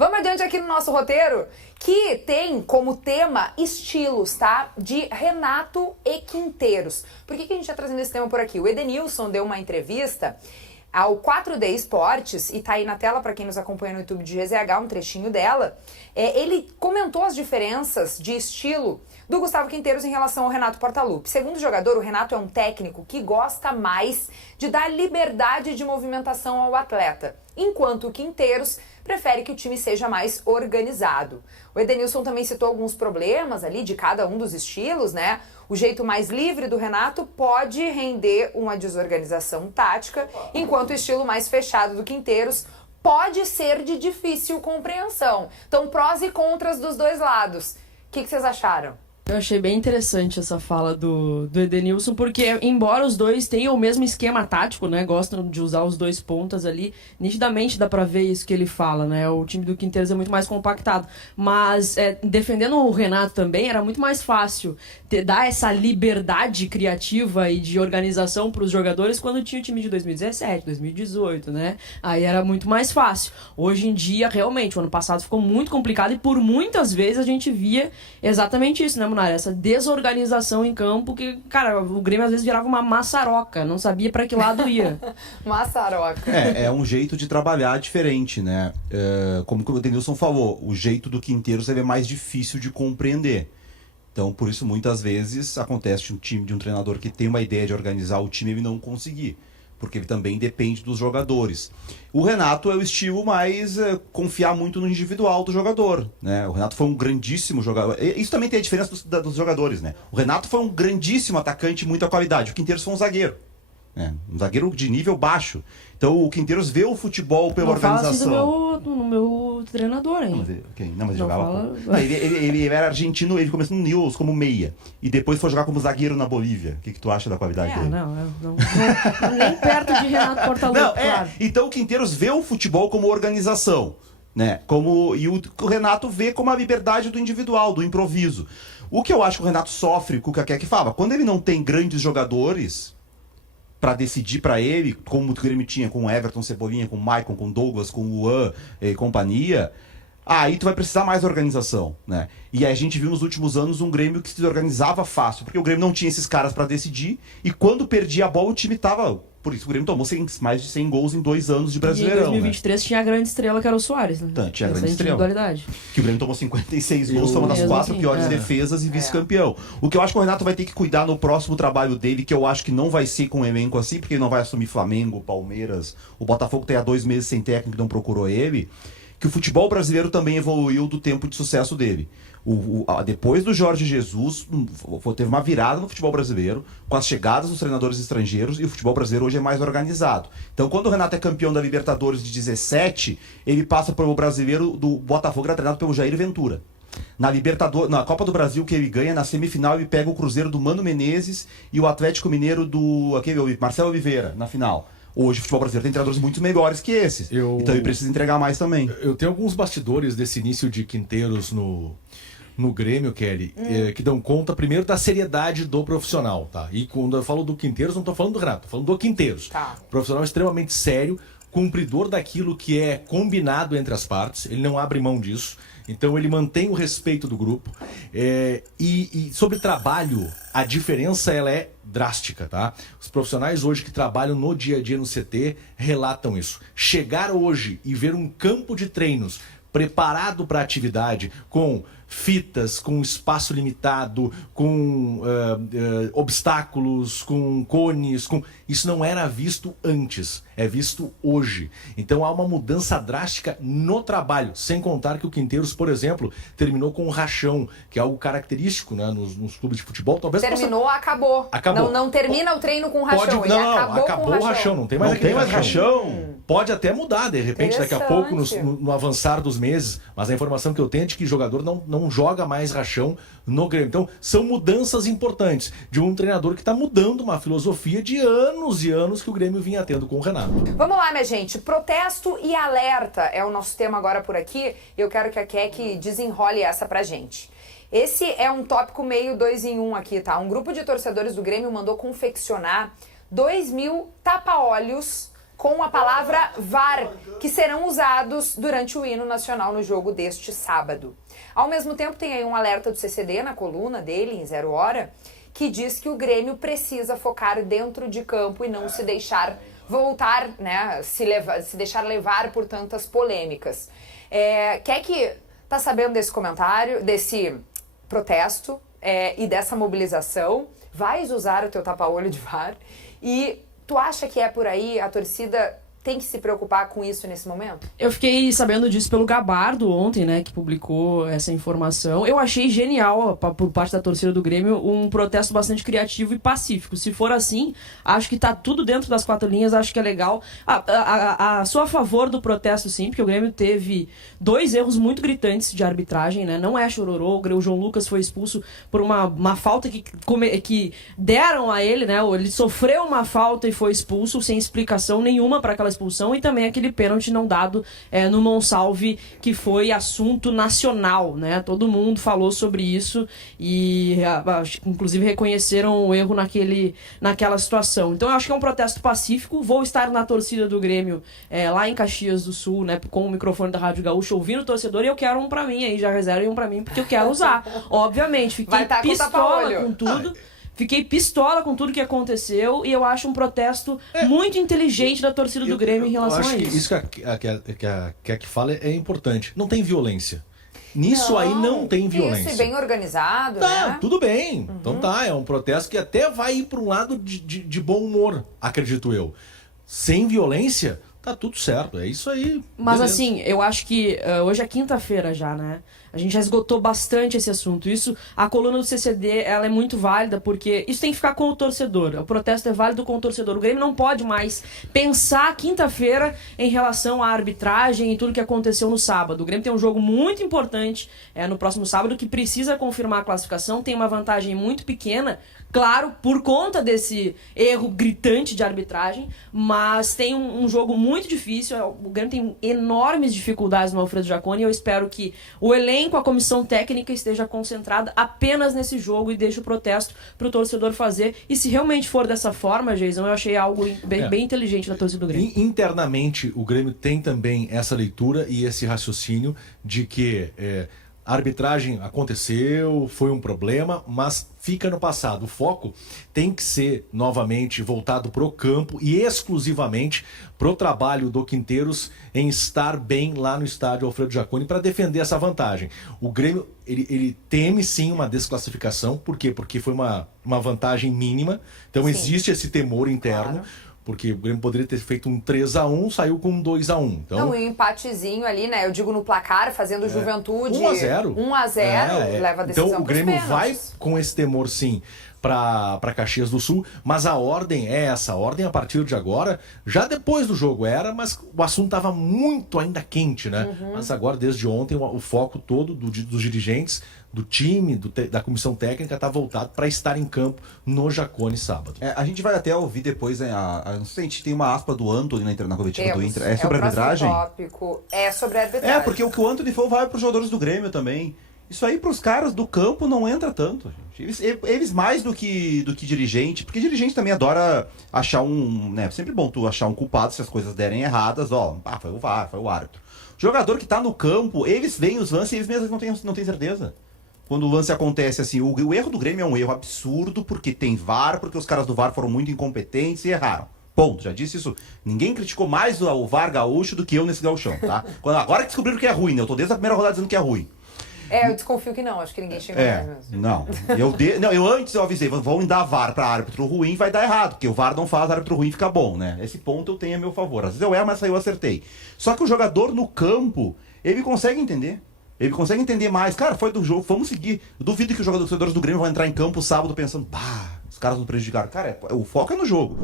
Vamos adiante aqui no nosso roteiro, que tem como tema estilos, tá? De Renato e Quinteiros. Por que a gente tá trazendo esse tema por aqui? O Edenilson deu uma entrevista ao 4D Esportes, e tá aí na tela para quem nos acompanha no YouTube de GZH, um trechinho dela. Ele comentou as diferenças de estilo do Gustavo Quinteiros em relação ao Renato Portaluppi. Segundo o jogador, o Renato é um técnico que gosta mais de dar liberdade de movimentação ao atleta, enquanto o Quinteiros prefere que o time seja mais organizado. O Edenilson também citou alguns problemas ali de cada um dos estilos, né? O jeito mais livre do Renato pode render uma desorganização tática, enquanto o estilo mais fechado do Quinteiros pode ser de difícil compreensão. Então, prós e contras dos dois lados. O que vocês acharam? Eu achei bem interessante essa fala do Edenilson, porque embora os dois tenham o mesmo esquema tático, né, gostam de usar os dois pontas ali, nitidamente dá pra ver isso que ele fala, né, o time do Quinteiros é muito mais compactado, mas defendendo o Renato também era muito mais fácil dar essa liberdade criativa e de organização pros jogadores quando tinha o time de 2017, 2018, né, aí era muito mais fácil. Hoje em dia, realmente, o ano passado ficou muito complicado e por muitas vezes a gente via exatamente isso, né, essa desorganização em campo que, cara, o Grêmio às vezes virava uma maçaroca, não sabia pra que lado ia. Maçaroca. É um jeito de trabalhar diferente, né? Como o Denilson falou, o jeito do Quinteiros é mais difícil de compreender. Então, por isso, muitas vezes acontece de um treinador que tem uma ideia de organizar o time e ele não conseguir, porque ele também depende dos jogadores. O Renato é o estilo mais confiar muito no individual do jogador, né? O Renato foi um grandíssimo jogador. Isso também tem a diferença dos jogadores, né? O Renato foi um grandíssimo atacante, muita qualidade. O Quinteiros foi um zagueiro, né? Um zagueiro de nível baixo. Então o Quinteiros vê o futebol pela organização. Fala assim no meu treinador, hein? Não, mas ele jogava. Ele era argentino, ele começou no Newell's como meia. E depois foi jogar como zagueiro na Bolívia. O que tu acha da qualidade dele? Não, nem perto de Renato Portaluppi, claro. Então o Quinteiros vê o futebol como organização, né? E o Renato vê como a liberdade do individual, do improviso. O que eu acho que o Renato sofre, com o que a Keke fala, quando ele não tem grandes jogadores para decidir para ele, como o Grêmio tinha com o Everton, Cebolinha, com o Maicon, com o Douglas, com o Luan e companhia, aí tu vai precisar mais organização, né? E aí a gente viu nos últimos anos um Grêmio que se organizava fácil, porque o Grêmio não tinha esses caras para decidir, e quando perdia a bola o time tava... Por isso o Grêmio tomou mais de 100 gols em 2 anos de Brasileirão. E em 2023 tinha a grande estrela que era o Soares, né? Então, tinha a grande estrela. Que o Grêmio tomou 56 gols, foi uma das 4 piores defesas e vice-campeão. O que eu acho que o Renato vai ter que cuidar no próximo trabalho dele, que eu acho que não vai ser com um elenco assim, porque ele não vai assumir Flamengo, Palmeiras, o Botafogo tem há 2 meses sem técnico, não procurou ele, que o futebol brasileiro também evoluiu do tempo de sucesso dele. Depois do Jorge Jesus, teve uma virada no futebol brasileiro, com as chegadas dos treinadores estrangeiros, e o futebol brasileiro hoje é mais organizado. Então, quando o Renato é campeão da Libertadores de 17, ele passa para o brasileiro do Botafogo, era treinado pelo Jair Ventura. Na Copa do Brasil, que ele ganha, na semifinal, ele pega o Cruzeiro do Mano Menezes e o Atlético Mineiro do Marcelo Oliveira, na final. Hoje o futebol brasileiro tem treinadores muito melhores que esses. Então ele precisa entregar mais também. Eu tenho alguns bastidores desse início de Quinteiros no Grêmio, Kelly, que dão conta primeiro da seriedade do profissional, tá? E quando eu falo do Quinteiros, não estou falando do Renato, estou falando do Quinteiros. Tá. Profissional extremamente sério, cumpridor daquilo que é combinado entre as partes, ele não abre mão disso. Então ele mantém o respeito do grupo. E sobre trabalho, a diferença ela é drástica, tá? Os profissionais hoje que trabalham no dia a dia no CT relatam isso. Chegar hoje e ver um campo de treinos preparado para a atividade, com fitas, com espaço limitado, com obstáculos, com cones, isso não era visto antes, é visto hoje. Então há uma mudança drástica no trabalho, sem contar que o Quinteiros, por exemplo, terminou com um rachão, que é algo característico, né, nos clubes de futebol. Talvez terminou, acabou. Não termina o treino com rachão. Acabou o rachão, não tem mais rachão. Pode até mudar, de repente, daqui a pouco, no avançar dos meses, mas a informação que eu tenho é de que o jogador não joga mais rachão no Grêmio. Então, são mudanças importantes de um treinador que está mudando uma filosofia de anos e anos que o Grêmio vinha tendo com o Renato. Vamos lá, minha gente. Protesto e alerta é o nosso tema agora por aqui. Eu quero que a Keke desenrole essa pra gente. Esse é um tópico meio 2 em 1 aqui, tá? Um grupo de torcedores do Grêmio mandou confeccionar 2.000 tapa-olhos com a palavra VAR, que serão usados durante o hino nacional no jogo deste sábado. Ao mesmo tempo, tem aí um alerta do CCD na coluna dele, em 0 hora, que diz que o Grêmio precisa focar dentro de campo e não se deixar voltar, né, se deixar levar por tantas polêmicas. Quer que tá sabendo desse comentário, desse protesto e dessa mobilização? Vais usar o teu tapa-olho de VAR? E tu acha que é por aí, a torcida tem que se preocupar com isso nesse momento? Eu fiquei sabendo disso pelo Gabardo ontem, né, que publicou essa informação. Eu achei genial, por parte da torcida do Grêmio, um protesto bastante criativo e pacífico. Se for assim, acho que tá tudo dentro das 4 linhas, acho que é legal. Sou a favor do protesto, sim, porque o Grêmio teve 2 erros muito gritantes de arbitragem, né, não é chororô, o João Lucas foi expulso por uma falta que deram a ele, né, ele sofreu uma falta e foi expulso sem explicação nenhuma para aquela expulsão, e também aquele pênalti não dado no Monsalve, que foi assunto nacional, né? Todo mundo falou sobre isso e inclusive reconheceram o erro naquela situação. Então eu acho que é um protesto pacífico. Vou estar na torcida do Grêmio lá em Caxias do Sul, né, com o microfone da Rádio Gaúcha, ouvindo o torcedor, e eu quero um pra mim aí, já reservem um pra mim, porque eu quero usar. Obviamente, fiquei pistola com tudo. Fiquei pistola com tudo que aconteceu e eu acho um protesto muito inteligente da torcida do Grêmio em relação a isso. Isso que a que fala é importante. Não tem violência. Nisso aí não tem violência. Isso, e bem organizado, tá, né? Tudo bem. Então tá, é um protesto que até vai ir para um lado de bom humor, acredito eu. Sem violência, tá tudo certo. É isso aí. Mas beleza. assim, eu acho que hoje é quinta-feira já, né? A gente já esgotou bastante esse assunto. Isso, a coluna do CCD, ela é muito válida, porque isso tem que ficar com o torcedor. O protesto é válido com o torcedor. O Grêmio não pode mais pensar quinta-feira em relação à arbitragem e tudo que aconteceu no sábado. O Grêmio tem um jogo muito importante no próximo sábado, que precisa confirmar a classificação. Tem uma vantagem muito pequena, claro, por conta desse erro gritante de arbitragem, mas tem um jogo muito difícil. O Grêmio tem enormes dificuldades no Alfredo Jaconi, e eu espero que o elenco, a comissão técnica, esteja concentrada apenas nesse jogo e deixe o protesto para o torcedor fazer. E se realmente for dessa forma, Jason, eu achei algo bem inteligente da torcida do Grêmio. Internamente, o Grêmio tem também essa leitura e esse raciocínio de que a arbitragem aconteceu, foi um problema, mas fica no passado. O foco tem que ser novamente voltado para o campo e exclusivamente para o trabalho do Quinteiros em estar bem lá no estádio Alfredo Jaconi para defender essa vantagem. O Grêmio ele teme sim uma desclassificação. Por quê? Porque foi uma vantagem mínima. Então sim, existe esse temor interno. Claro. Porque o Grêmio poderia ter feito um 3-1, saiu com um 2-1. Então, não, um empatezinho ali, né? Eu digo no placar, fazendo Juventude 1-0. 1-0, leva a decisão. Então o Grêmio vai com esse temor, sim, para Caxias do Sul, mas a ordem é essa. A ordem a partir de agora, já depois do jogo era, mas o assunto estava muito ainda quente, né? Mas agora, desde ontem, o foco todo dos dirigentes, do time, da comissão técnica, está voltado para estar em campo no Jaconi sábado. A gente vai até ouvir depois, né, não sei, a gente tem uma aspa do Antony na coletiva do Inter. É sobre a arbitragem? Tópico. É sobre a arbitragem. Porque o que o Antony falou vai para os jogadores do Grêmio também. Isso aí para os caras do campo não entra tanto, gente. Eles mais do que dirigente, porque dirigente também adora achar né, sempre bom tu achar um culpado se as coisas derem erradas, foi o VAR, foi o árbitro. O jogador que tá no campo, eles veem os lances e eles mesmos não têm certeza. Quando o lance acontece assim, o erro do Grêmio é um erro absurdo, porque tem VAR, porque os caras do VAR foram muito incompetentes e erraram. Ponto, já disse isso. Ninguém criticou mais o VAR gaúcho do que eu nesse gauchão, tá? Agora que descobriram que é ruim, né? Eu tô desde a primeira rodada dizendo que é ruim. Eu desconfio que não, acho que ninguém chegou mais mesmo. Eu antes eu avisei, vão dar VAR pra árbitro ruim, vai dar errado, porque o VAR não faz árbitro ruim ficar bom, né? Esse ponto eu tenho a meu favor. Às vezes eu erro, mas aí eu acertei. Só que o jogador no campo, ele consegue entender. Ele consegue entender mais. Cara, foi do jogo, vamos seguir. Eu duvido que os jogadores do Grêmio vão entrar em campo sábado pensando, os caras nos prejudicaram. Cara, o foco é no jogo.